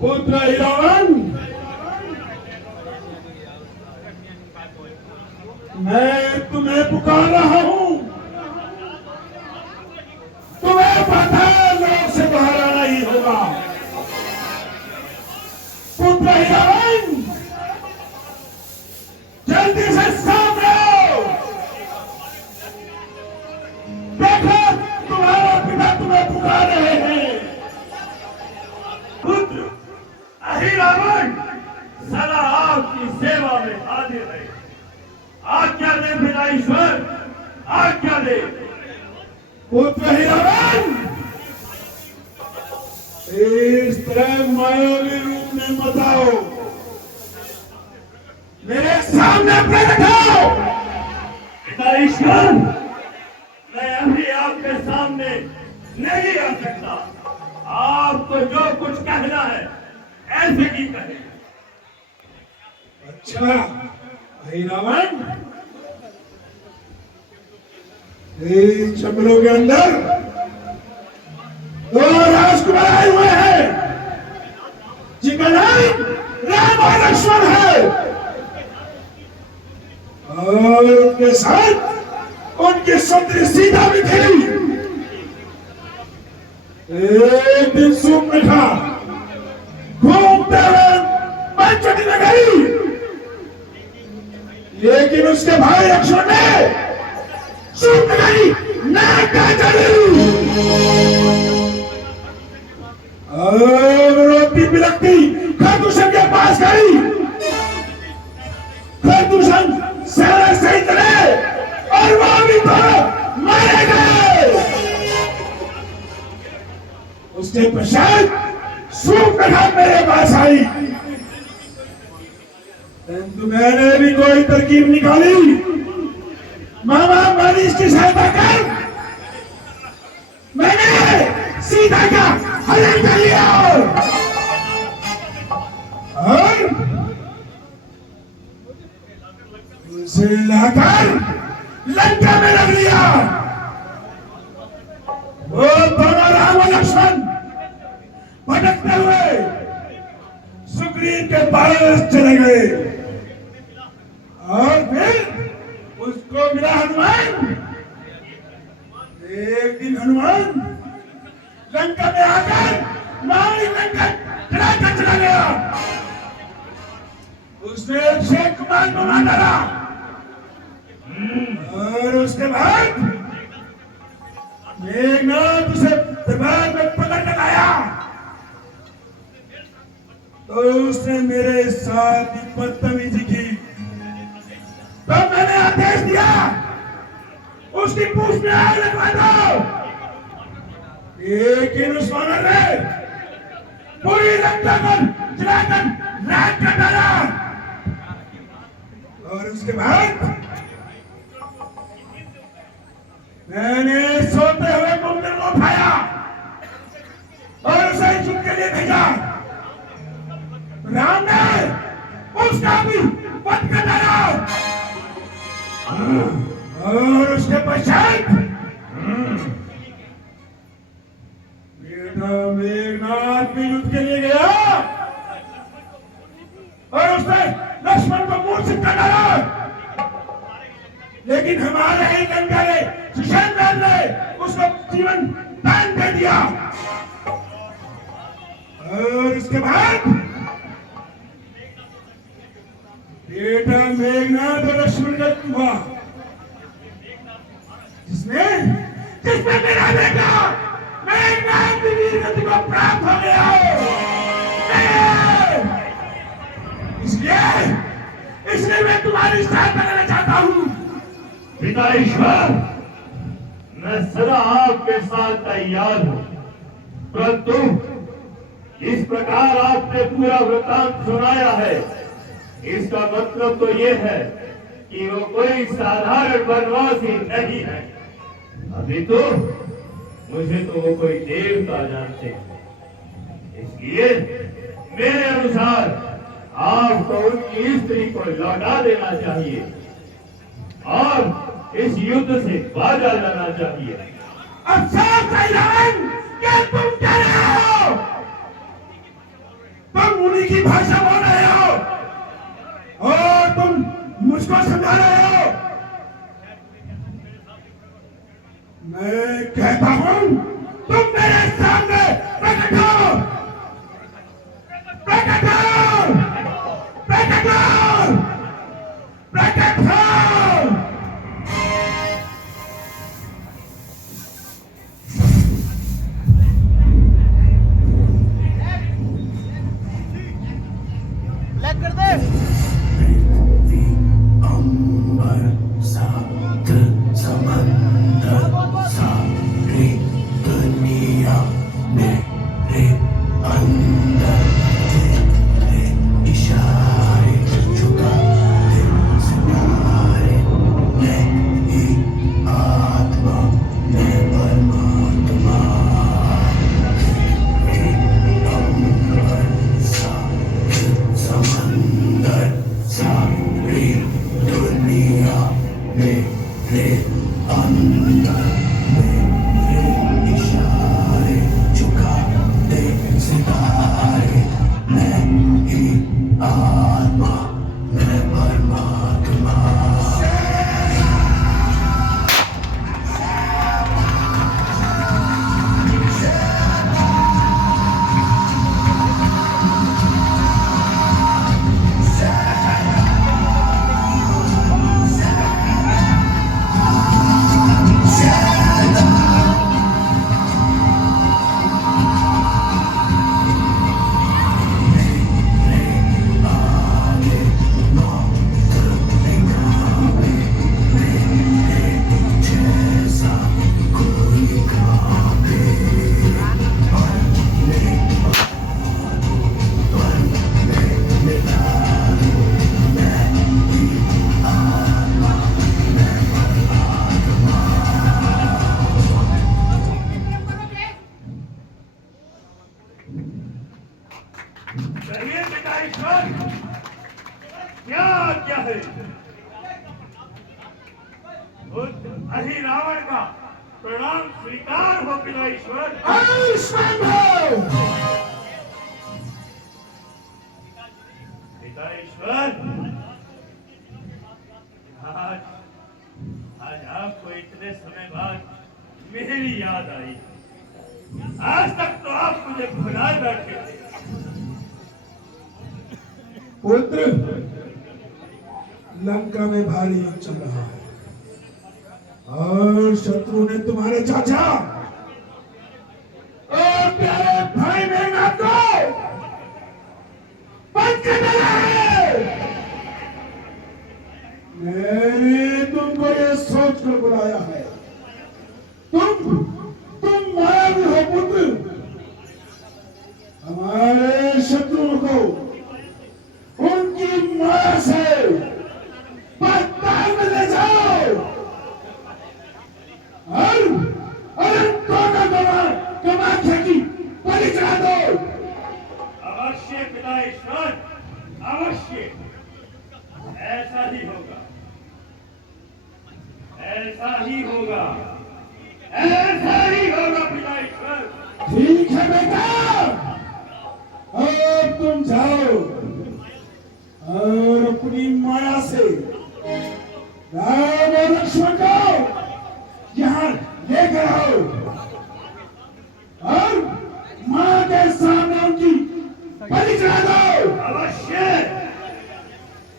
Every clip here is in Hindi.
पुत्र हिरावन, मैं तुम्हें पुकार रहा हूं। तुम्हें पाताल लोक से बाहर आना ही होगा। पुत्र हिरावन, जल्दी से सामने आओ। देखो, तुम्हारा पिता तुम्हें पुकार रहे हैं। पुत्र अहिरावण सदा आपकी सेवा में हाजिर है। आज्ञा दे पिता ईश्वर, आज्ञा दे। पुत्र हिरावन, इस तरह मायावी रूप में मत आओ। मेरे सामने प्रकट हो। पिता ईश्वर, मैं अभी आपके सामने नहीं आ सकता। आपको जो कुछ कहना है ऐसे ही कहे। अच्छा हिरावन, इस जंगलों के अंदर दो राजकुमार आए हुए हैं, जिनका नाम राम और लक्ष्मण है, और उनके साथ उनकी सुंदरी सीता भी थी। एक दिन सूप में था, घूमते हुए पंचवटी में गई, लेकिन उसके भाई लक्ष्मण ने सूप में गई नाक काट डाली। और रोती बिलखती खरदूषण के पास गई। खरदूषण सारा सही तरह और वो भी तो मारे गए। उसके पश्चात सूप कथा मेरे पास आई, परंतु मैंने भी कोई तरकीब निकाली। मामा मालिश की सहायता कर मैंने सीता का हरण कर लिया और उसे लाकर लंका में रख लिया। वो दोनों राम और लक्ष्मण भटकते हुए सुग्रीव के पास चले गए, और फिर उसको मिला हनुमान। एक दिन हनुमान लंका में आकर मारी लंका चढ़ाकर चला गया। उसने अक्षय कुमार को मार डाला, और उसके बाद मेघनाथ उसे दरबार में पकड़ कर लाया। तो उसने मेरे साथ बदतमीजी की, तो मैंने आदेश दिया उसकी पूंछ में आग लगवा दो। लेकिन उस वानर ने पूरी लंका को जलाकर राख कर डाला। और उसके बाद मैंने सोते हुए मुंडन को उठाया और उसे युद्ध के लिए भेजा। राम ने उसका भी वध कर डाला, और उसके पश्चात बेटा मेघनाथ भी युद्ध के लिए गया और उसने लक्ष्मण को मूर्छित कर डाला। लेकिन हमारे ही लंका ने सुषेण ने उसको जीवन दान कर दिया। और उसके बाद बेटा मेघनाथ और लक्ष्मण का हुआ, जिसमें मेरा बेटा मेघनाथ की वीर गति को प्राप्त हो गया। इसलिए मैं तुम्हारी सहायता करना चाहता हूँ। पिता ईश्वर, मैं सदा आपके साथ तैयार हूँ, परंतु इस प्रकार आपने पूरा वृतांत सुनाया है, इसका मतलब तो ये है कि वो कोई साधारण वनवासी नहीं है। अभी तो मुझे तो वो कोई देवता जानते हैं। इसलिए मेरे अनुसार आपको उनकी स्त्री को लौटा देना चाहिए और इस युद्ध से बाजा लाना चाहिए। अच्छा क्या तुम कह रहे हो? की भाषा बोल रहे हो और तुम मुझको समझा रहे हो। मैं कहता हूं तुम मेरे सामने प्रकट हो, प्रकट हो, प्रकट हो, प्रकट हो। ब्लैक कर दे। अंबर सात समंदर सारी दुनिया मेरे अंदर तेरे इशारे झुकाते सितारे। मैं ही आत्मा मैं परमात्मा। अंबर सात समंदर सारी दुनिया मेरे अंदर मेरे इशारे झुकाते सितारे। मैं ही आत्मा मैं परमात्मा। कहिए पिता ईश्वर, क्या आज्ञा है? उस अहि रावण का प्रणाम स्वीकार हो पिता ईश्वर। पिता ईश्वर, आज आज आपको इतने समय बाद मेरी याद आई। आज तक तो आप मुझे भुलाए बैठे थे। पुत्र, लंका में भारी युद्ध चल रहा है और शत्रु ने तुम्हारे चाचा और प्यारे भाई मेघनाथ को बंद कर दिया है। मैंने तुमको ये सोच कर बुलाया है, तुम मायावी हो पुत्र। हमारे शत्रुओं को उनकी माया से पाताल में ले जाओ और उनको कमाख्या की बलि चढ़ा दो। अवश्य पिता ईश्वर, अवश्य ऐसा ही होगा, ऐसा ही होगा, ऐसा ही होगा पिता ईश्वर। ठीक है बेटा, अब तुम जाओ और अपनी माया से राम और लक्ष्मण को यहाँ लेकर आओ और मां के सामने उनकी बलि चढ़ा दो। अवश्य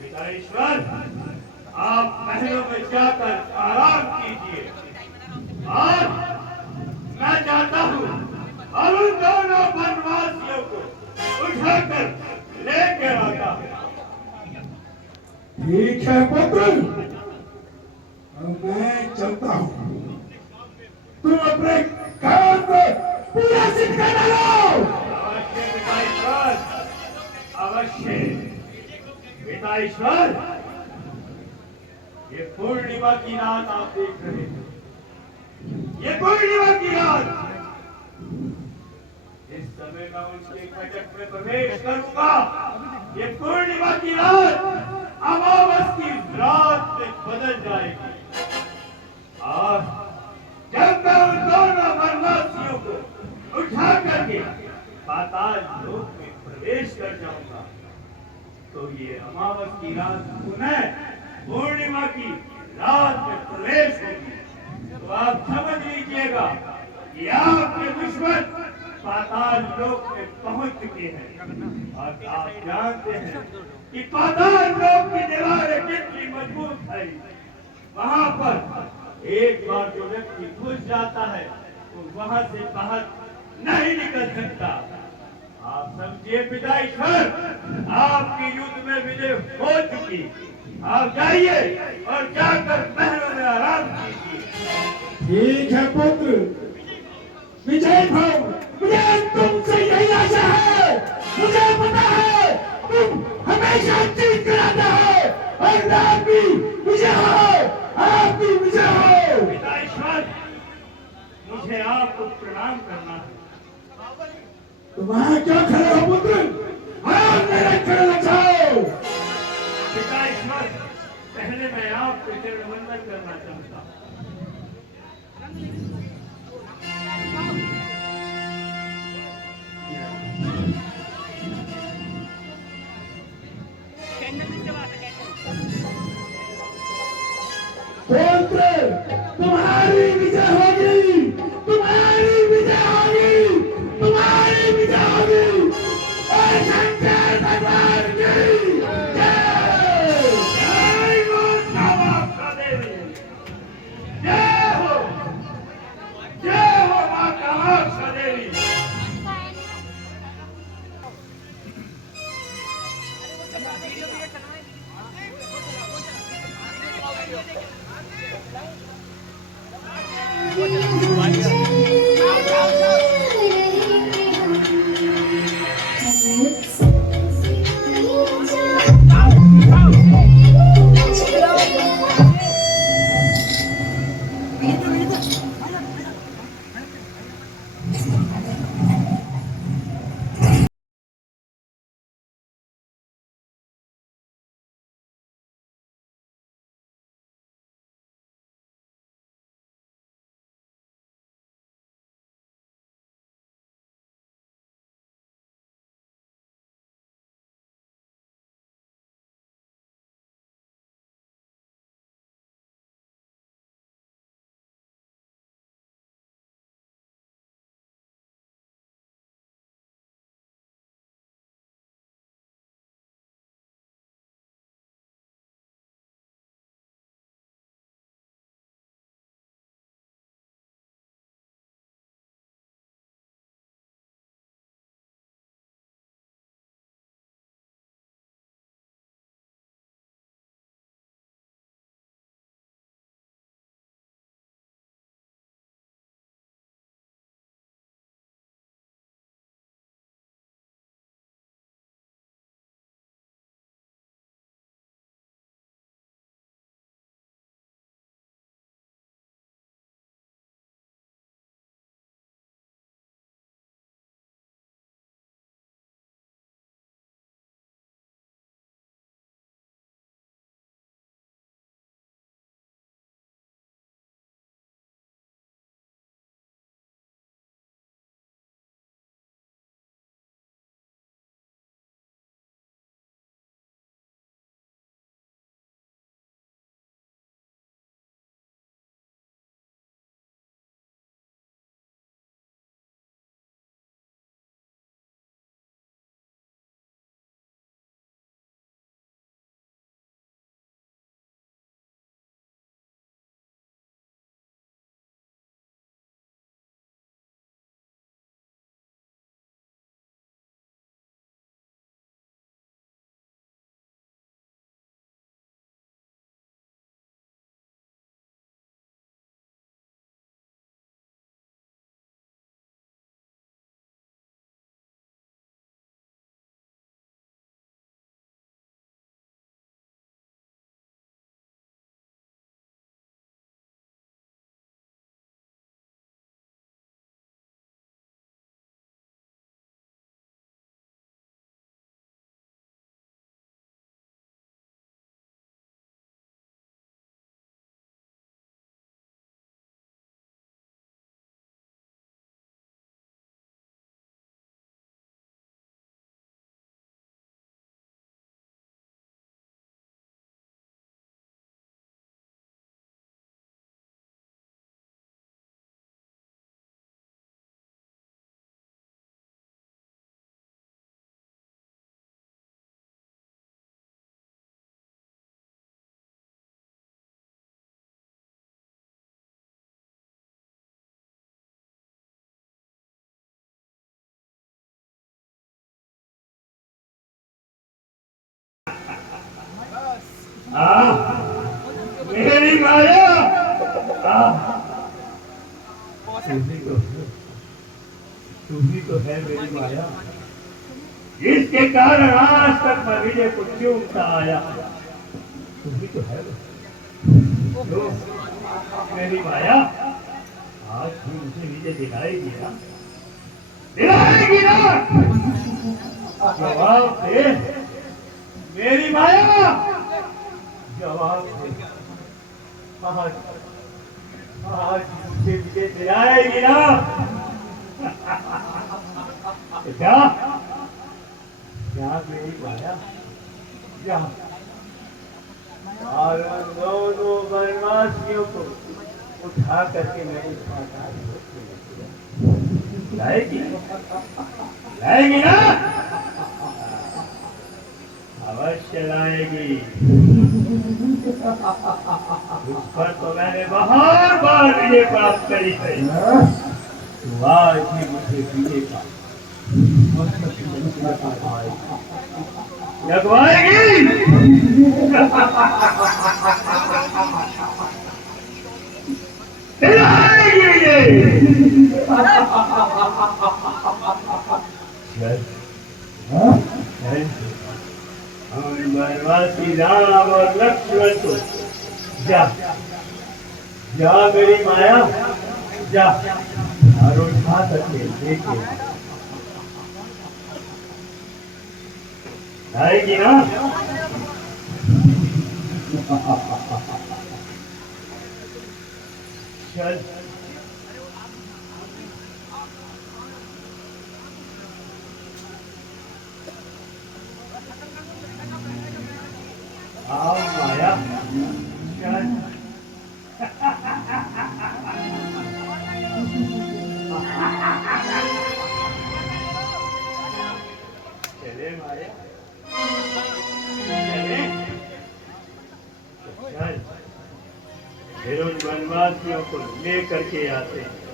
पिता ईश्वर, आप महलों में जाकर आराम कीजिए और मैं जाता हूँ और उन दोनों वनवासियों को उठाकर लेकर आता हूँ। ठीक है पुत्र, अब मैं चलता हूँ। तुम अपने काम को पूरा सिद्ध कर डालो। अवश्य पिता ईश्वर, अवश्य पिता ईश्वर। ये पूर्णिमा की रात आप देख रहे हैं, ये पूर्णिमा की रात। इस समय मैं उनके कटक में प्रवेश करूंगा। ये पूर्णिमा की रात अमावस की रात में बदल जाएगी और जब मैं उन दोनों वनवासियों को उठा करके पाताल लोक में प्रवेश कर जाऊंगा तो ये अमावस की रात पुनः पूर्णिमा की रात में प्रवेश होगी। तो आप समझ लीजिएगा कि आपके दुश्मन पाताल लोक में पहुंच चुके हैं। और आप जानते हैं कि पाताल लोक की दीवारें कितनी मजबूत है। वहां पर एक बार जो व्यक्ति घुस जाता है तो वहां से बाहर नहीं निकल सकता। आप समझिए पिता ईश्वर, आपकी युद्ध में विजय हो चुकी। आप जाइए और जाकर महलों में आराम कीजिए। ठीक है पुत्र, विजय भाव, मुझे तुमसे यही आशा है। मुझे पता है तुम हमेशा जीत कराते हो और आप भी विजय हो, आप भी विजय हो। पिता ईश्वर, मुझे आपको प्रणाम करना है। तुम वहां क्यों खड़े हो पुत्र? हाँ, मेरे खड़े न जाओ। पिता ईश्वर, पहले मैं आपके चरण वंदन करना चाहता हूँ। पुत्र, तुम्हारी विजय होगी, तुम्हारी विजय होगी, तुम्हारी विजय होगी। और शंकर भगवान की जय। जय हो कामाख्या देवी, जय हो, जय हो मां कामाख्या देवी। तू ही तो है मेरी माया, जिसके कारण आज तक मैं विजय को चूमता आया। तू ही तो है जो मेरी माया आज भी मुझे विजय दिलाएगी ना, दिलाएगी ना। जवाब दे मेरी माया, जवाब दे। आज आज मुझे विजय दिलाएगी ना। क्या क्या मेरी माया, क्या और दोनों वनवासियों को उठा करके मेरे साथ लाएगी, लाएगी ना, अवश्य लाएगी। उस पर तो मैंने बहुत बार विजय प्राप्त करी है, तो आज ही मुझे विजय का लगवाएगी। दिलाएगी विजय। हम वनवासी राम और लक्ष्मण को जा जा मेरी माया, जा और उठा करके लेके आएगी ना। चल आओ माया, चल। चले माया, चले। चल फिर उन वनवासियों को लेकर के आते हैं।